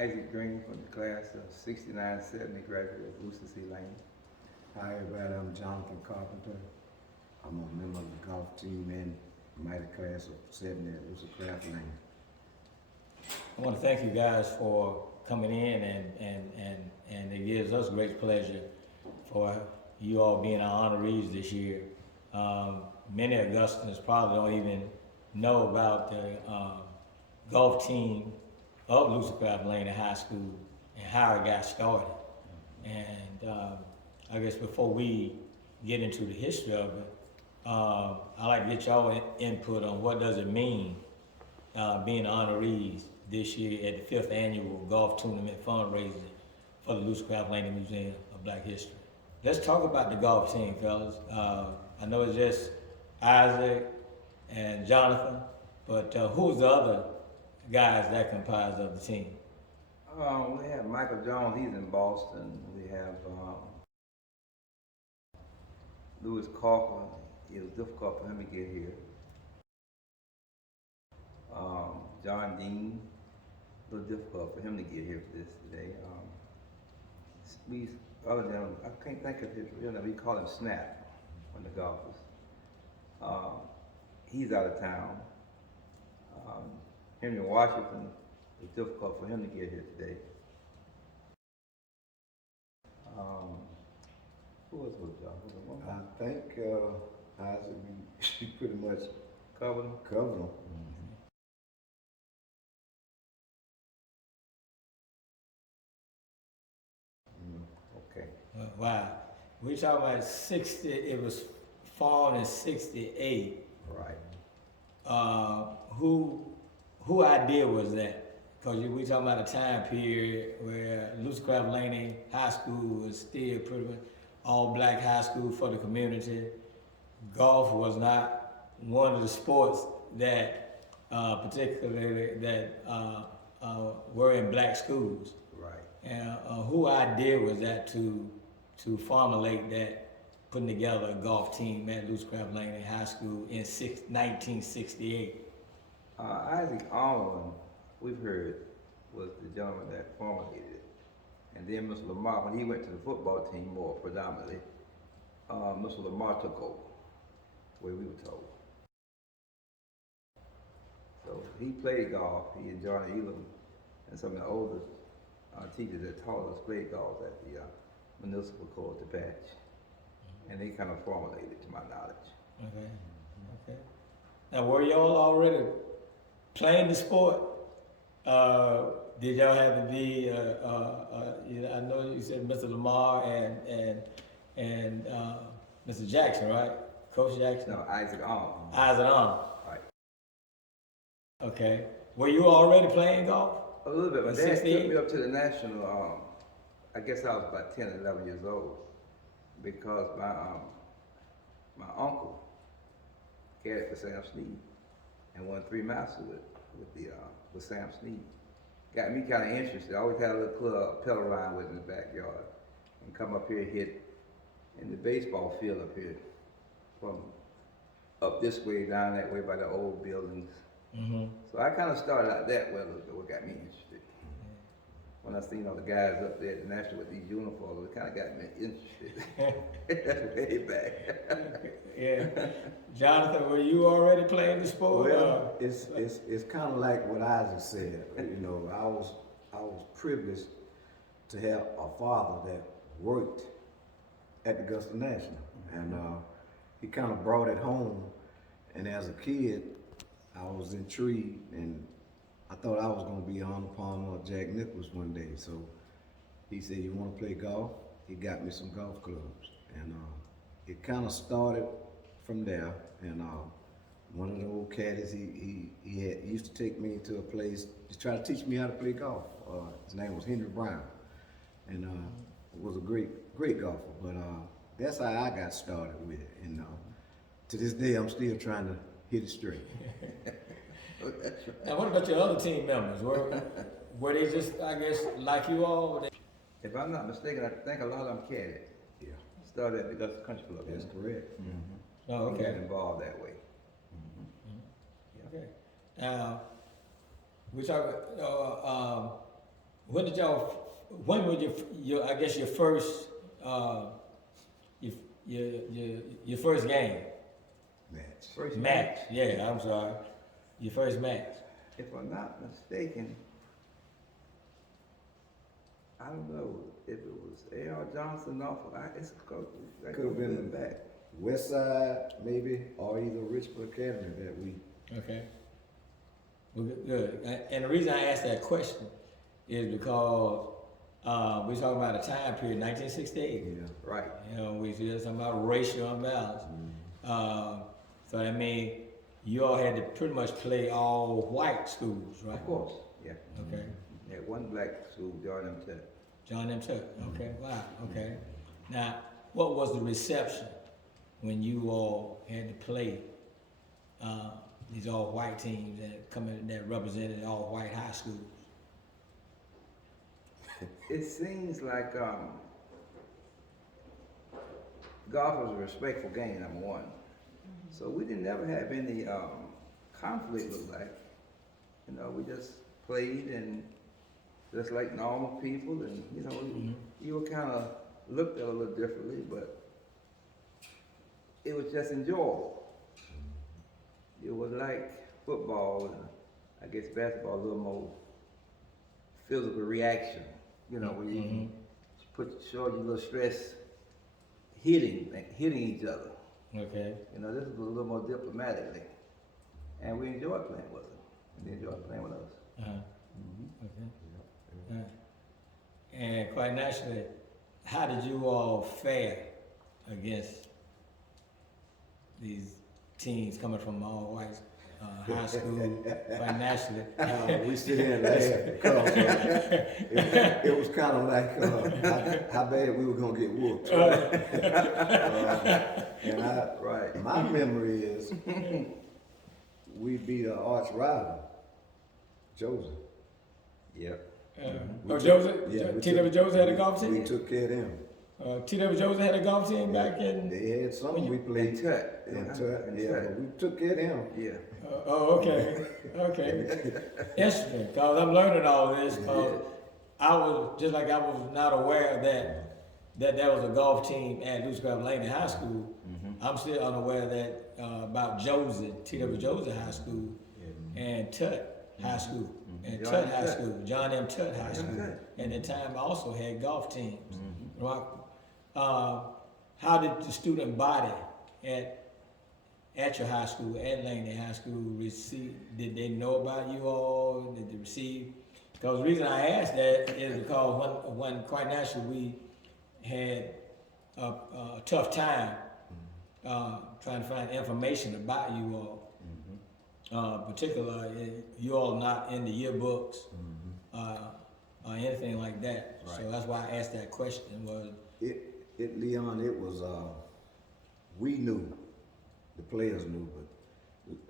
Isaac Green from the class of 69-70, graduate of Lucy C. Laney. Hi everybody, I'm Jonathan Carpenter. I'm a member of the golf team and mighty class of 70 at Lucy Craft Laney. I want to thank you guys for coming in, and it gives us great pleasure for you all being our honorees this year. Many Augustans probably don't even know about the golf team of Lucy Craft Laney High School and how it got started. And I guess before we get into the history of it, I'd like to get y'all input on what does it mean being honorees this year at the 5th annual golf tournament fundraiser for the Lucy Craft Laney Museum of Black History. Let's talk about the golf team, fellas. I know it's just Isaac and Jonathan, but who's the other guys that comprise of the team? We have Michael Jones, he's in Boston. We have Louis Carper. It was difficult for him to get here. John Dean, a little difficult for him to get here for this today. Other than, I can't think of his real name, we call him Snap on the golfers. He's out of town. Henry Washington, it's difficult for him to get here today. Who else was y'all? I think Isaac, we pretty much Covered him? covered him. Okay. Wow. We talking about 60, it was fall in 68. Right. Who idea was that? Because we talking about a time period where Lucy Craft Laney High School was still pretty much all black high school for the community. Golf was not one of the sports that particularly that were in black schools. Right. And who idea was that to formulate that, putting together a golf team at Lucy Craft Laney High School in 1968? Isaac Arnold, we've heard, was the gentleman that formulated it. And then Mr. Lamar, when he went to the football team more predominantly, Mr. Lamar took over, where we were told. So he played golf, he and Johnny Elam and some of the older teachers that taught us played golf at the municipal court, the patch. And they kind of formulated it to my knowledge. Okay, okay. Now, were y'all already playing the sport? Did y'all have to be? I know you said Mr. Lamar and Mr. Jackson, right? Coach Jackson. No, Isaac Arnold. Isaac Arnold. Right. Okay. Were you already playing golf? A little bit. My In dad took 68? me up to the national. I guess I was about 10 or 11 years old, because my uncle cared for Sam Sneed and won 3 Masters with Sam Sneed. Got me kind of interested. I always had a little club, pedal line with in the backyard, and come up here and hit in the baseball field up here, from up this way, down that way by the old buildings. Mm-hmm. So I kind of started out that way, what got me interested. When I seen all the guys up there at the National with these uniforms, it kind of got me interested. That's way back. Yeah. Jonathan, were you already playing the sport? Well, it's kind of like what Isaac said. You know, I was privileged to have a father that worked at the Augusta National, and he kind of brought it home. And as a kid, I was intrigued, and I thought I was going to be Arnold Palmer or Jack Nicklaus one day. So he said, "You want to play golf?" He got me some golf clubs, and it kind of started from there. And one of the old caddies, he used to take me to a place to try to teach me how to play golf. His name was Henry Brown, and was a great golfer. But that's how I got started with it. And to this day, I'm still trying to hit it straight. Now, what about your other team members? Were they just, I guess, like you all? If I'm not mistaken, I think a lot of them caddied. Yeah, Started at the Augusta Country Club. that's correct. Mm-hmm. Oh, Got okay. involved that way. Okay. Now, we talk. when was your I guess your first, your first game? Match. First Match, yeah, I'm sorry. Your first match. If I'm not mistaken, I don't know if it was A.R. Johnson off of, it's like Could have been back. West Side, maybe, or either Richmond Academy that we. Okay. Well, good. And the reason I asked that question is because we're talking about a time period, 1968. Yeah. Right. You know, we just talking about racial imbalance. So I mean, you all had to pretty much play all white schools, right? Of course, yeah. Okay. Yeah, one black school, John M. Tech. John M. Tuck. Okay. Wow. Okay. Now, what was the reception when you all had to play these all white teams that represented all white high schools? It seems like golf was a respectful game, number one. So we didn't never have any conflict, look like. You know, we just played and just like normal people, and you know, you were kind of looked at a little differently, but it was just enjoyable. It was like football, and I guess basketball, a little more physical reaction. You know, where you show your little stress hitting each other. Okay. You know, this is a little more diplomatically, and we enjoyed playing with them. They enjoyed playing with us. Uh-huh. Okay. And quite naturally, how did you all fare against these teams coming from all white high school? Quite naturally, We sit here and laugh because it was kind of like how bad we were gonna get whooped. And my memory is we beat our arch rival, Joseph. Yep. Joseph? Yeah, T.W. Joseph had a golf team? We took care of them. T.W. Joseph had a golf team back in? They had some we played. And Tut. Yeah, but we took care of them. Yeah. Okay. Interesting, because I'm learning all this, because I was not aware that there was a golf team at Lucy Craft Laney High School. I'm still unaware that about Joseph, T.W. Joseph High School, and Tut High School, and Tut High School, John M. Tut High School. And at the time also had golf teams. How did the student body at your high school, at Laney High School, receive? Did they know about you all? Did they receive? Because the reason I asked that is because when quite naturally we had a tough time trying to find information about you all, particularly you all not in the yearbooks or anything like that. Right. So that's why I asked that question. Leon, it was we knew, the players knew, but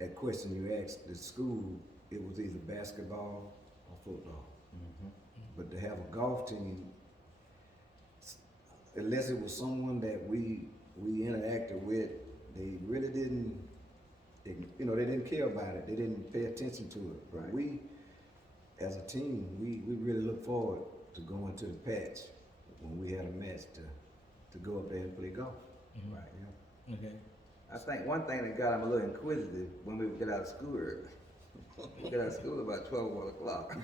that question you asked, the school, it was either basketball or football. But to have a golf team, unless it was someone that we interacted with, they really didn't, they didn't care about it. They didn't pay attention to it. But we, as a team, we really look forward to going to the patch when we had a match to go up there and play golf. Right. Yeah. Okay. I think one thing that got them a little inquisitive when we would get out of school early. We get out of school about 12, 1 o'clock.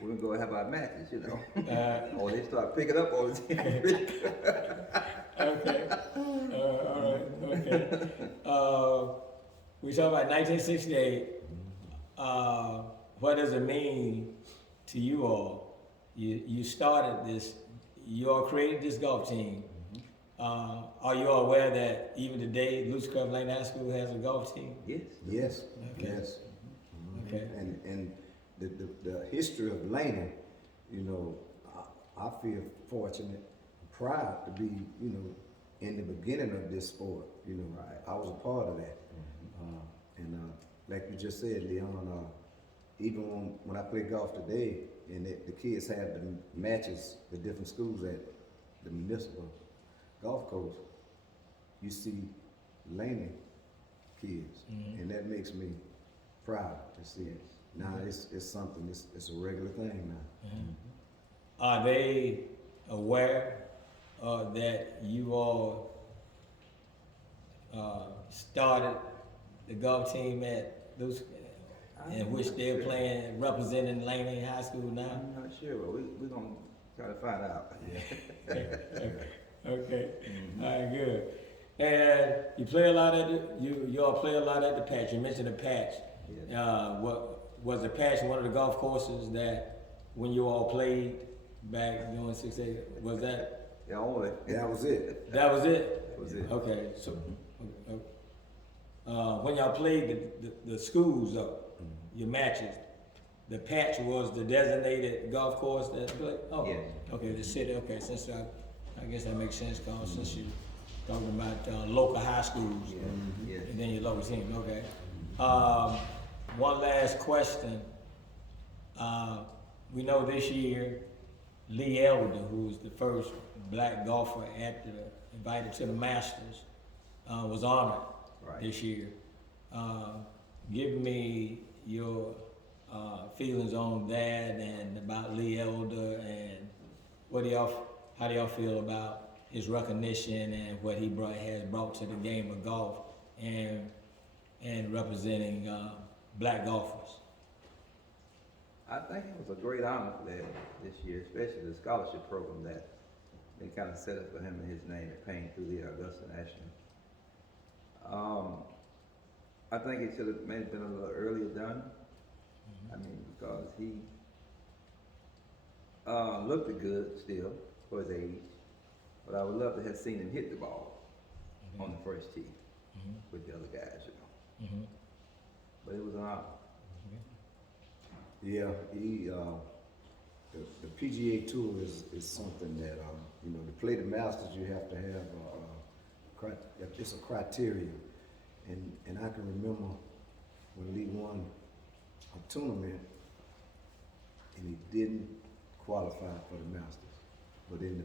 We would go have our matches, you know. Or they start picking up on the Okay. All right. Okay. We talk about 1968. What does it mean to you all? You started this. You all created this golf team. Are you all aware that even today, Lucy Craft Laney High School has a golf team? Yes. Yes. Okay. Yes. Okay. And the history of Laney, I feel fortunate, proud to be, in the beginning of this sport. Right. I was a part of that. And like you just said, Leon, even when I play golf today, and the kids have the matches, the different schools at the municipal golf course, you see Laney kids, and that makes me proud to see it. Now it's something, it's a regular thing now. are they aware that you all started the golf team at those, in which they're playing, representing Laney High School now? I'm not sure, but we're gonna try to find out. Okay, all right, good. And you play a lot at you all play a lot at the patch. You mentioned the patch. Yes. What was the patch one of the golf courses that when you all played back during 6A? Was that? Yeah, only. That was it. That was it. That was it. Okay, so when y'all played the schools though, your matches, the patch was the designated golf course that played? Oh, Yes. okay, the city, okay, since I guess that makes sense, cause since you talking about local high schools, Yes. and then your local team, okay. One last question. We know this year, Lee Elder, who was the first black golfer invited to the Masters, was honored Right. this year. Give me your feelings on that and about Lee Elder, and how do y'all feel about his recognition and what he has brought to the game of golf and representing black golfers? I think it was a great honor for that this year, especially the scholarship program that they kind of set up for him and his name at Payne through the Augusta National. I think it should have maybe been a little earlier done. I mean, because he looked good still for his age, but I would love to have seen him hit the ball on the first tee with the other guys, you know. But it was an honor. Yeah, the PGA Tour is something that, you know, to play the Masters, you have to have, it's a criteria. And I can remember when Lee won a tournament and he didn't qualify for the Masters. But in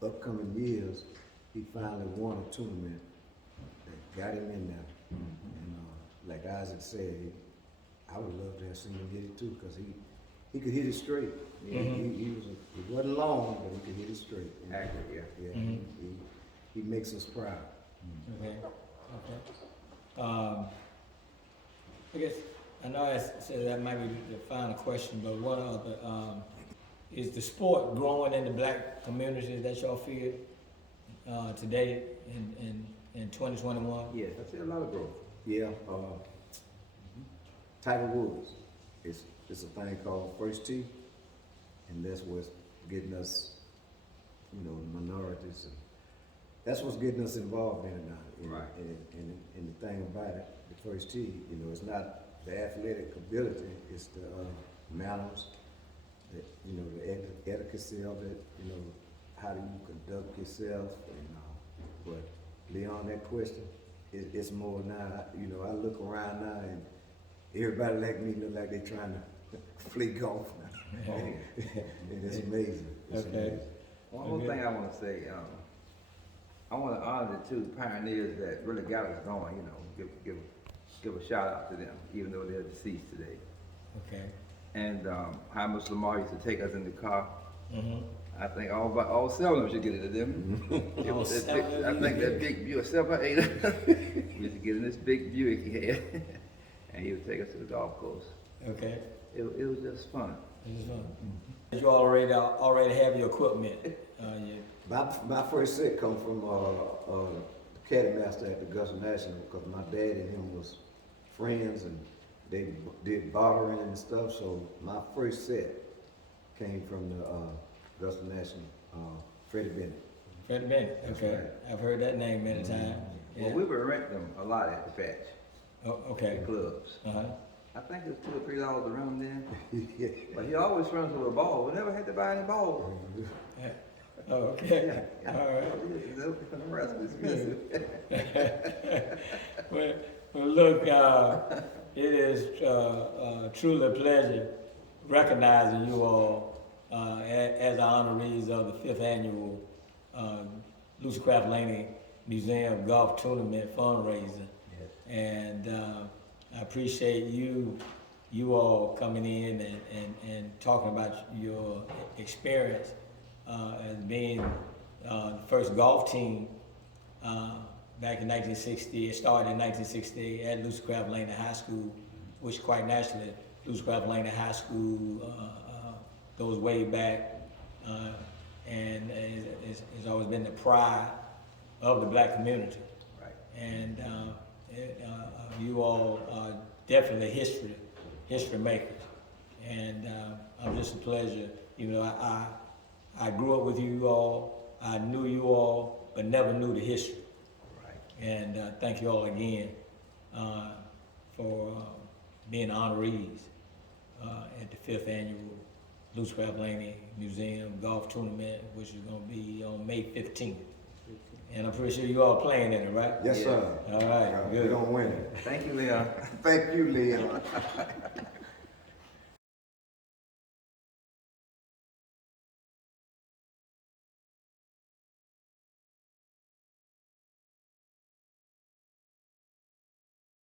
the upcoming years, he finally won a tournament that got him in there. And like Isaac said, I would love to have seen him hit it too, because he could hit it straight. He wasn't long, but he could hit it straight. And, Accurate, yeah. Yeah, he makes us proud. Okay. I guess, I know I said that might be the final question, but one other, is the sport growing in the black community that y'all feel today in 2021? Yes, I see a lot of growth. Yeah, Tiger Woods. It's a thing called First Tee, and that's what's getting us, you know, the minorities, and that's what's getting us involved in it now. Right. And the thing about it, the First Tee, you know, it's not the athletic ability, it's the manners, the, you know, the etiquette of it, you know, how do you conduct yourself, and but Leon, that question, it's more now, you know, I look around now and everybody like me look like they trying to play golf now. And it's amazing. It's amazing. One more thing I want to say, I want to honor the two pioneers that really got us going, you know, give a shout out to them, even though they're deceased today. Okay. And how Miss Lamar used to take us in the car. I think all seven of us should get into them. All seven of I think that big Buick, 7 or 8 of us, we used to get in this big Buick he had, and he would take us to the golf course. Okay. It was just fun. You already have your equipment. My first set come from the caddy master at the Augusta National, because my dad and him was friends and they did bartering and stuff. So my first set came from the Augusta National, Freddie Bennett. Freddie Bennett. Okay. Right. I've heard that name many times. Yeah. Well, we would rent them a lot at the patch, Oh, okay. the clubs. Uh-huh. I think it was $2 or $3 to run them then. Yeah. But he always runs with a ball. We never had to buy any balls. Yeah. Oh, okay. All right. The rest was expensive. Well, look, it is truly a pleasure recognizing you all as our honorees of the 5th annual Lucy Craft Laney Museum Golf Tournament fundraiser. Yes. And I appreciate you you all coming in and talking about your experience as being the first golf team back in 1960. It started in 1960 at Lucy Craft Laney High School, which quite naturally, Lucy Craft Laney High School goes way back and it's always been the pride of the black community. Right. And you all are definitely history makers. And I'm just a pleasure. You know, I grew up with you all. I knew you all, but never knew the history. Right. And thank you all again for being honorees at the 5th annual Lucy Craft Laney Museum Golf Tournament, which is going to be on May 15th. And I'm pretty sure you all playing in it, right? Yes, Yeah. sir. All right, We're good. gonna win it. Thank you, Leon. Thank you, Leon.